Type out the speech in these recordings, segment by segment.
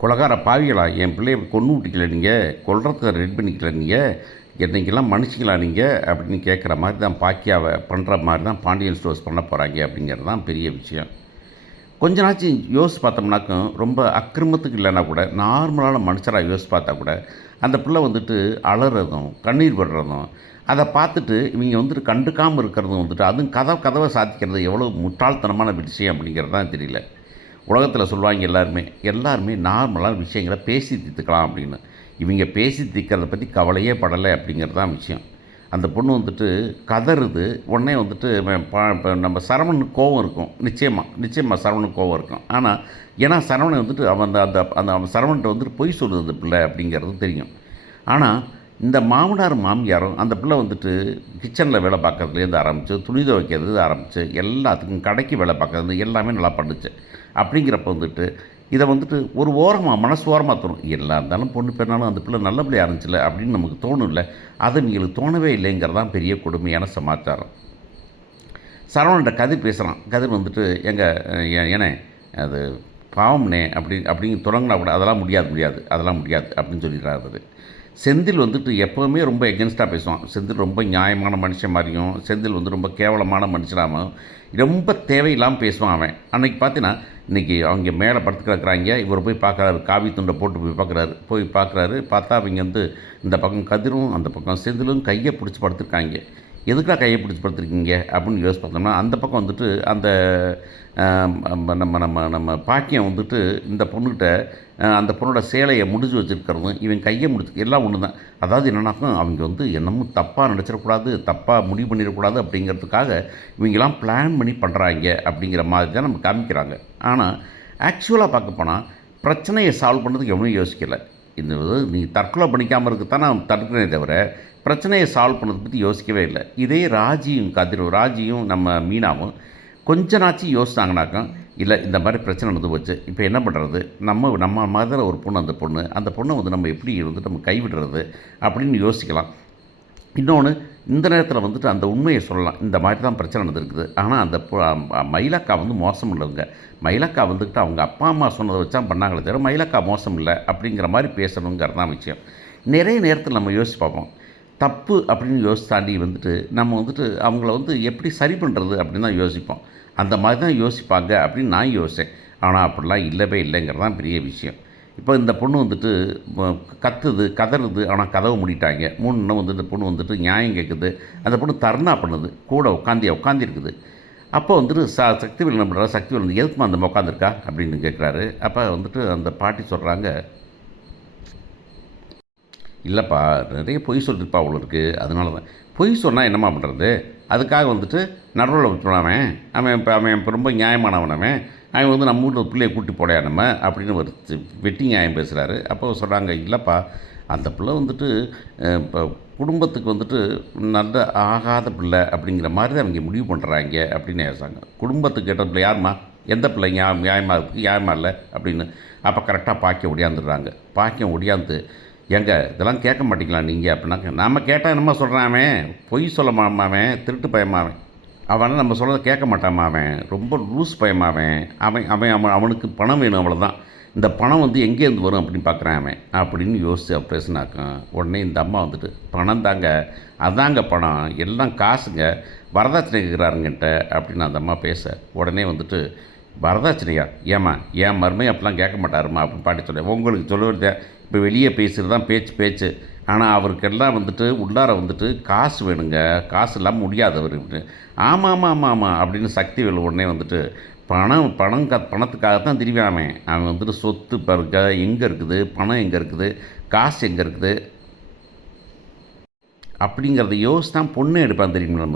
கொலகார பாவிகளா, என் பிள்ளைய கொன்று விட்டீங்களே நீங்கள், கொல்றதுக்கு ரெடி பண்ணிக்கல நீங்கள், என்னைக்கெல்லாம் மன்னிச்சிங்களா நீங்கள் அப்படின்னு கேட்குற மாதிரி தான் பாக்கியாவை பண்ணுற மாதிரி தான் பாண்டியன் ஸ்டோர்ஸ் பண்ண போகிறாங்க அப்படிங்கிறது தான் பெரிய விஷயம். கொஞ்ச நாச்சும் யோசிச்சு பார்த்தோம்னாக்கும் ரொம்ப அக்கிரமத்துக்கு இல்லைன்னா கூட நார்மலான மனுஷராக யோசிச்சு பார்த்தா கூட அந்த பிள்ளை வந்துட்டு அலறதும் கண்ணீர் விடுறதும் அதை பார்த்துட்டு இவங்க வந்துட்டு கண்டுக்காமல் இருக்கிறதும் வந்துட்டு அதுவும் கதவை சாதிக்கிறது எவ்வளோ முட்டாள்தனமான விஷயம் அப்படிங்கிறது தான் தெரியல. உலகத்தில் சொல்லுவாங்க எல்லாருமே நார்மலான விஷயங்களை பேசி தீர்த்துக்கலாம் அப்படின்னு. இவங்க பேசி தீர்க்கிறத பற்றி கவலையே படலை அப்படிங்கிறது தான் விஷயம். அந்த பொண்ணு வந்துட்டு கதறுது. உடனே வந்துட்டு இப்போ நம்ம சரவணனுக்கு கோவம் இருக்கும், நிச்சயமாக சரவணனுக்கு கோவம் இருக்கும். ஆனால் ஏன்னா சரவணன் வந்துட்டு அவன் அந்த அந்த அந்த அவன் சரவணன்ட்ட வந்துட்டு பொய் சொல்லுது அந்த பிள்ளை அப்படிங்கிறது தெரியும். ஆனால் இந்த மாமனார் மாமியாரும் அந்த பிள்ளை வந்துட்டு கிச்சனில் வேலை பார்க்குறதுலேருந்து ஆரம்பித்து துணி துவைக்கிறது ஆரம்பித்து எல்லாத்துக்கும் கடைக்கு வேலை பார்க்குறது எல்லாமே நல்லா பண்ணுச்சு. அப்படிங்கிறப்ப வந்துட்டு இதை வந்துட்டு ஒரு ஓரமாக மனசு ஓரமாக தோணும். எல்லாம் இருந்தாலும் பொண்ணு பெண்ணாலும் அந்த பிள்ளை நல்லபடியாக இருந்துச்சுல அப்படின்னு நமக்கு தோணும் இல்லை. அது நீங்களுக்கு தோணவே இல்லைங்கிறதான் பெரிய கொடுமையான சமாச்சாரம். சரவணன்ட்ட கதிர் பேசுகிறான். கதிர் வந்துட்டு ஏனே அது பாவம்னே அப்படிங்க தொடங்கினா கூட அதெல்லாம் முடியாது அப்படின்னு சொல்லிடுறாரு. அது செந்தில் வந்துட்டு எப்போவுமே ரொம்ப எகென்ஸ்டாக பேசுவான். செந்தில் ரொம்ப நியாயமான மனுஷன் மாதிரியும், செந்தில் வந்து ரொம்ப கேவலமான மனுஷனாகவும் ரொம்ப தேவையில்லாமல் பேசுவான் அவன். அன்றைக்கி பார்த்தீங்கன்னா இன்றைக்கி அவங்க மேலே படுத்து கிடக்குறாங்க. இவர் போய் பார்க்குறாரு, காவி துண்டை போட்டு போய் பார்க்குறாரு. பார்த்தா அவங்க வந்து இந்த பக்கம் கதிரும் அந்த பக்கம் செந்திலும் கையை பிடிச்சி படுத்துருக்காங்க. எதுக்காக கையை பிடிச்சி படுத்துருக்கீங்க அப்படின்னு யோசிச்சு பார்த்தோம்னா அந்த பக்கம் வந்துட்டு அந்த நம்ம நம்ம நம்ம பாக்கியம் வந்துட்டு இந்த பொண்ணுக்கிட்ட அந்த பொண்ணோட சேலையை முடிஞ்சு வச்சுருக்கிறதும் இவன் கையை முடிச்சு எல்லாம் ஒன்று தான். அதாவது என்னன்னாக்கும் அவங்க வந்து என்னமும் தப்பாக நினச்சிடக்கூடாது, தப்பாக முடிவு பண்ணிடக்கூடாது அப்படிங்கிறதுக்காக இவங்கெல்லாம் பிளான் பண்ணி பண்ணுறாங்க அப்படிங்கிற மாதிரி தான் நம்ம காமிக்கிறாங்க. ஆனால் ஆக்சுவலாக பார்க்க போனால் பிரச்சனையை சால்வ் பண்ணுறதுக்கு எவனும் யோசிக்கலை. இந்த நீ தற்கொலை பண்ணிக்காமல் இருக்குத்தான் நான் தடுக்கிறேனே தவிர பிரச்சனையை சால்வ் பண்ணதை பற்றி யோசிக்கவே இல்லை. இதே ராஜியும் நம்ம மீனாவும் கொஞ்ச நாச்சும் யோசித்தாங்கனாக்கா, இல்லை இந்த மாதிரி பிரச்சனை நடந்து போச்சு, இப்போ என்ன பண்ணுறது, நம்ம மாதிரி ஒரு பொண்ணு அந்த பொண்ணை வந்து நம்ம எப்படி இருந்துட்டு நம்ம கைவிடுறது அப்படின்னு யோசிக்கலாம். இன்னொன்று, இந்த நேரத்தில் வந்துட்டு அந்த உண்மையை சொல்லலாம், இந்த மாதிரி தான் பிரச்சனை நடந்துருக்குது. ஆனால் அந்த மயிலக்கா வந்து மோசம் இல்லைங்க. மயிலக்கா வந்துக்கிட்டு அவங்க அப்பா அம்மா சொன்னதை வச்சா பண்ணாங்களே தவிர மயிலக்கா மோசம் இல்லை அப்படிங்கிற மாதிரி பேசணுங்கிறது தான் விஷயம். நிறைய நேரத்தில் நம்ம யோசிச்சு பார்ப்போம். தப்பு அப்படின்னு தாண்டி வந்துட்டு நம்ம வந்துட்டு அவங்கள வந்து எப்படி சரி பண்ணுறது அப்படின்னு தான் யோசிப்போம். அந்த மாதிரி தான் யோசிப்பாங்க அப்படின்னு நான் யோசித்தேன். ஆனால் அப்படிலாம் இல்லவே இல்லைங்கிறது தான் பெரிய விஷயம். இப்போ இந்த பொண்ணு வந்துட்டு கதறுது. ஆனால் கதவை மூடிட்டாங்க. வந்துட்டு இந்த பொண்ணு வந்துட்டு நியாயம் கேட்குது. அந்த பொண்ணு தர்ணா பண்ணுது, கூட உட்காந்துருக்குது. அப்போ வந்துட்டு சக்திவேல் என்ன பண்ணுறா, சக்திவேல் வந்து எதுக்குமா அந்த உட்காந்துருக்கா அப்படின்னு கேட்குறாரு. அப்போ வந்துட்டு அந்த பாட்டி சொல்கிறாங்க, இல்லைப்பா நிறைய பொய் சொல்லிருப்பா அவ்வளோ இருக்குது, அதனால தான். பொய் சொன்னால் என்னம்மா பண்ணுறது, அதுக்காக வந்துட்டு நடுவில் விட்டுறான் அவன் இப்போ ரொம்ப நியாயமானவன் அவன் வந்து நம்ம வீட்டில் பிள்ளையை கூட்டி போடையா நம்ம அப்படின்னு ஒரு வெட்டி நியாயம் பேசுகிறாரு. அப்போ சொல்கிறாங்க, இல்லைப்பா அந்த பிள்ளை வந்துட்டு இப்போ குடும்பத்துக்கு வந்துட்டு நல்ல ஆகாத பிள்ளை அப்படிங்கிற மாதிரி தான் அவங்க முடிவு பண்ணுறாங்க அப்படின்னு பேசுகிறாங்க. குடும்பத்துக்கு கேட்ட பிள்ளை யாருமா, எந்த பிள்ளை நியாயமாக இருக்குது நியாயமாக இல்லை அப்படின்னு. அப்போ கரெக்டாக பாக்கியம் ஒடியாந்து இதெல்லாம் கேட்க மாட்டீங்களா நீங்கள் அப்படின்னாக்க, நாம் கேட்டால் என்னமா சொல்கிறான், அவன் பொய் சொல்ல மாமாவன், திருட்டு பயமாவன், அவனை நம்ம சொல்கிறத கேட்க மாட்டாமா, அவன் ரொம்ப லூஸ் பயமாவன், அவனுக்கு பணம் வேணும், அவ்வளோதான். இந்த பணம் வந்து எங்கேருந்து வரும் அப்படின்னு பார்க்குறான் அவன் அப்படின்னு யோசிச்சு பேசினாக்க, உடனே இந்த அம்மா வந்துட்டு, பணம் தாங்க, அதாங்க பணம், எல்லாம் காசுங்க, வரதட்சணை கேட்குறாருங்கிட்ட அப்படின்னு அந்த அம்மா பேச, உடனே வந்துட்டு வரதட்சணையா, ஏன் மருமை அப்படிலாம் கேட்க மாட்டாருமா அப்படின்னு பாட்டி சொல்ல, உங்களுக்கு சொல்லுவது இப்போ வெளியே பேசுகிறது தான் பேச்சு. ஆனால் அவருக்கெல்லாம் வந்துட்டு உள்ளார வந்துட்டு காசு வேணுங்க, காசு இல்லாமல் முடியாது அவர் இப்படி. ஆமாம் அப்படின்னு சக்திவேல் உடனே வந்துட்டு பணத்துக்காக தான் திரும்பியாமே அவன் வந்துட்டு சொத்து பாருங்க எங்கே இருக்குது, பணம் எங்கே இருக்குது, காசு எங்கே இருக்குது அப்படிங்கிறத யோசிச்சு தான் பொண்ணு எடுப்பான் தெரியுமா.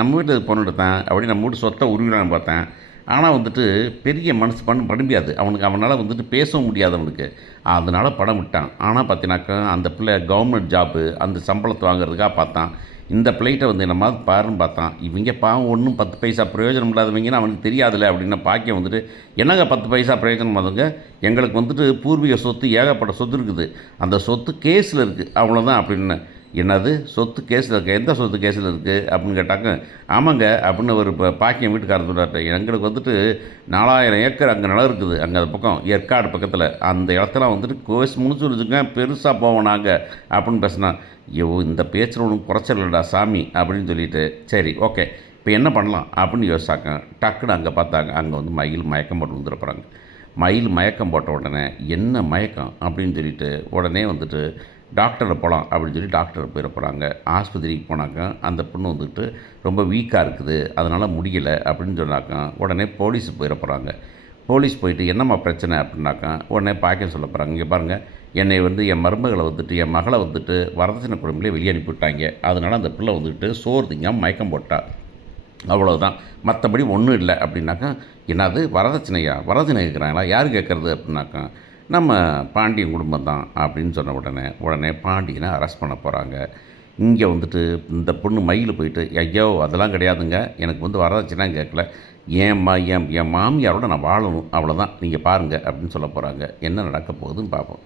நம்ம வீட்டில் பொண்ணு எடுத்தான் அப்படி நம்ம வீட்டு சொத்தை உருவினான்னு பார்த்தேன். ஆனால் வந்துட்டு பெரிய மனசு பண்ண முடியாது அவனால் வந்துட்டு பேசவும் முடியாது அவனுக்கு, அதனால் படம் விட்டான். ஆனால் பார்த்தினாக்கா அந்த பிள்ளை கவர்மெண்ட் ஜாப்பு, அந்த சம்பளத்தை வாங்குறதுக்காக பார்த்தான். இந்த பிள்ளைகிட்ட வந்து என்ன மாதிரி பாருன்னு பார்த்தான். இவங்க பாவம் ஒன்றும் 10 பைசா பிரயோஜனம் இல்லாதவங்கன்னு அவனுக்கு தெரியாதுல்ல அப்படின்னா பாக்கியம் வந்துட்டு, என்னங்க 10 பைசா பிரயோஜனம் அதுங்க, எங்களுக்கு வந்துட்டு பூர்வீக சொத்து ஏகப்பட்ட சொத்து இருக்குது, அந்த சொத்து கேஸில் இருக்குது, அவ்வளோதான் அப்படின்னு. என்னது சொத்து கேஸில் இருக்குது, எந்த சொத்து கேஸில் இருக்குது அப்படின்னு கேட்டாங்க. ஆமாங்க அப்படின்னு ஒரு பாக்கியம் வீட்டுக்காரர் சொல்கிறாரு, எங்களுக்கு வந்துட்டு 4000 ஏக்கர் அங்கே நிலம் இருக்குது, அங்கே அது பக்கம் ஏற்காடு பக்கத்தில், அந்த இடத்துல வந்துட்டு கேஸ் முடிச்சுருச்சுங்க, பெருசாக போவோம் நாங்கள் அப்படின்னு பேசினா. ஐயோ இந்த பேச்சில் ஒன்றும் குறைச்சல் இல்லைடா சாமி அப்படின்னு சொல்லிட்டு, சரி ஓகே இப்போ என்ன பண்ணலாம் அப்படின்னு யோசிச்சாங்க. டக்குன்னு அங்கே பார்த்தாங்க, அங்கே வந்து மயில் மயக்கம் போட்டு வந்துருப்பாங்க. மயில் மயக்கம் போட்ட உடனே என்ன மயக்கம் அப்படின்னு சொல்லிட்டு உடனே வந்துட்டு டாக்டரை போகலாம் அப்படின்னு சொல்லி டாக்டரை போயிட போகிறாங்க. ஆஸ்பத்திரிக்கு போனாக்க அந்த பொண்ணு வந்துட்டு ரொம்ப வீக்காக இருக்குது, அதனால் முடியலை அப்படின்னு சொன்னாக்க உடனே போலீஸ் போயிட போகிறாங்க. போலீஸ் போயிட்டு என்னம்மா பிரச்சனை அப்படின்னாக்கா உடனே பாக்கியம் சொல்ல போகிறாங்க. இங்கே பாருங்கள், என்னை வந்து என் மருமகளை வந்துட்டு என் மகளை வந்துட்டு வரதட்சணை குடும்பங்களே வெளியே அனுப்பிவிட்டாங்க, அதனால் அந்த பிள்ளை வந்துட்டு சோறு திங்காமல் மயக்கம் போட்டா, அவ்வளோதான், மற்றபடி ஒன்றும் இல்லை அப்படின்னாக்கா. என்னது வரதட்சணையா, வரதட்சணை கேட்குறாங்களா, யார் கேட்குறது அப்படின்னாக்கா நம்ம பாண்டியன் குடும்பம் தான் அப்படின்னு சொன்ன உடனே பாண்டியனை அரெஸ்ட் பண்ண போகிறாங்க. இங்கே வந்துட்டு இந்த பொண்ணு மயில் போயிட்டு ஐயோ அதெல்லாம் கிடையாதுங்க, எனக்கு வந்து வரதட்சணை கேட்கல, என் மாமியாரோட நான் வாழணும், அவ்வளோதான், நீங்கள் பாருங்கள் அப்படின்னு சொல்ல போகிறாங்க. என்ன நடக்க போகுதுன்னு பார்ப்போம்.